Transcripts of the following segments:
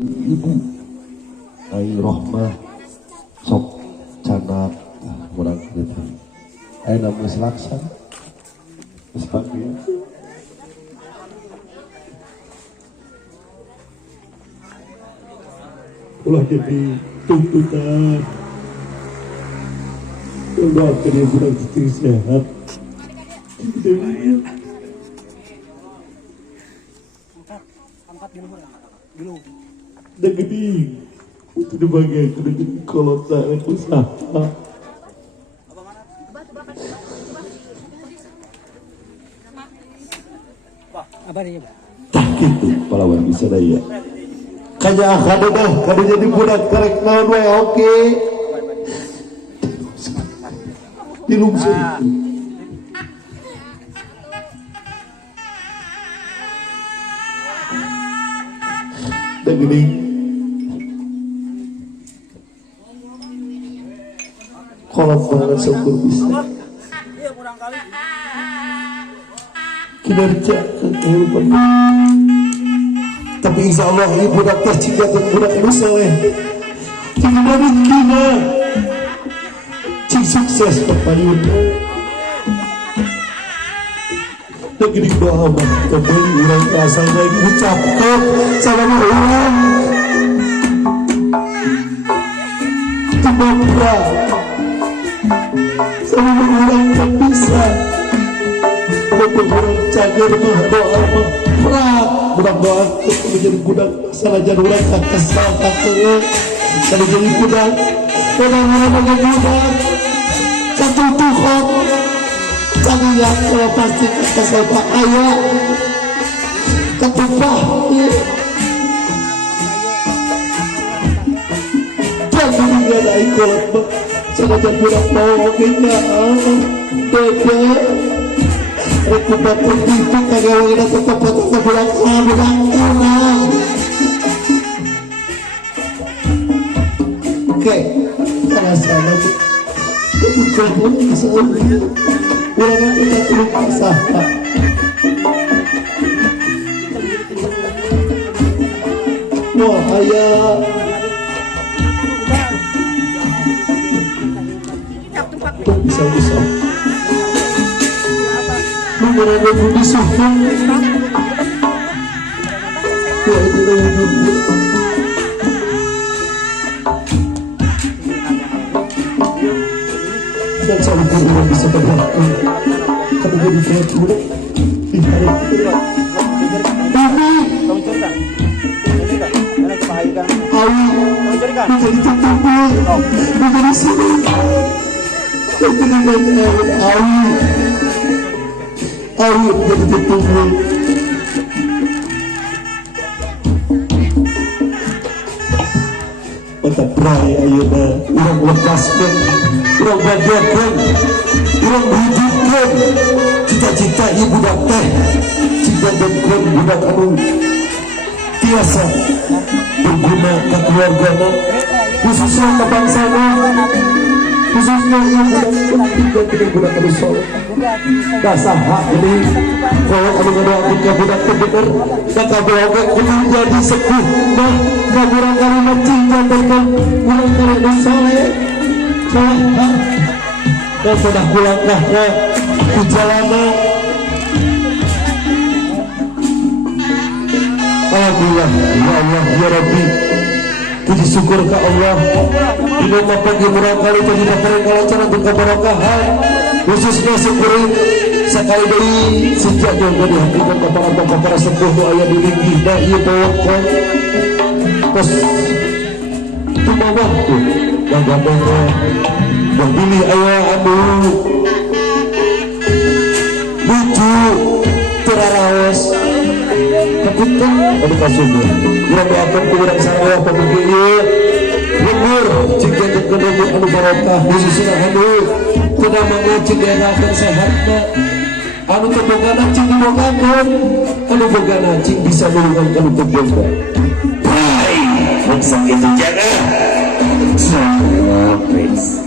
ibu ai rohmah sok cana kurang gitu ai nama selaksan sepatu ulah jadi tuntutan doakan dia kurang sehat dan gede itu dibagian kerja kalau tak usaha tak gitu pahlawan bisa daya kaya akade dah kade jadi budak karek naon wae oke dilungsur dan gede kolot banget syukur bisa kinerja kehidupan tapi insya Allah ini budak tercinta dan budak yang soleh tinggal dari kina cing sukses perpayun dan gini doa kembali orang asal lagi ucapkan salam orang tembakra salam orang tak bisa orang cager mah doa mah berat budak-budak menjadi budak salah jadulan kesal kakek salah jadi budak orang-orang menjadi budak satu tuhok jangan yang kalau pasti kesal pak ayah ketupah jangan menjadi ikut salah jadi budak mau kita beda rekupat itu kagak kita tetap bulan kurang oke karena sana bukan pun seorang orang kita perlu pasah wahaya bisa mengenai budi suhu ya itu dan selalu kurang bisa berlaku kamu jadi kayak kuda di hari itu tapi awi menjadi tertumpul menjadi sini dengan awi menjadi tertumpul otak berai ayeuna urang lepaskan urang bagakan urang wujudkan cita-cita ibu budak teh cita dan budak anu tiasa berguna ke keluargana khususnya ke bangsana khususnya yang budak anu soleh dasar hak ini kalau anu ngadoakeun ka budak teh bener da kaboga kudu jadi sepuh nah kaburang kali macing jantankan urang kali anu soleh soleh dan sudah pulangkah ke jalanan alhamdulillah ya Allah ya Rabbi puji syukur ke Allah di nama pagi barangkali jadi dapat kalancaran untuk keberkahan khususnya syukuri sekali dari sejak juga dihatikan kepada para sepuh ayah di ringgi dan ia bawakan terus itu waktu yang gambarnya yang pilih ayah anu lucu terarawas keputan pada kasutnya kurang doakan kurang saya pemukil umur jika kedua anu barokah khususnya anu tidak mengacik daerahkan sehatnya anu tebogana cing dibogakan anu bogana cing bisa nulungan anu teboga baik bangsa itu jaga semua please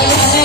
Saya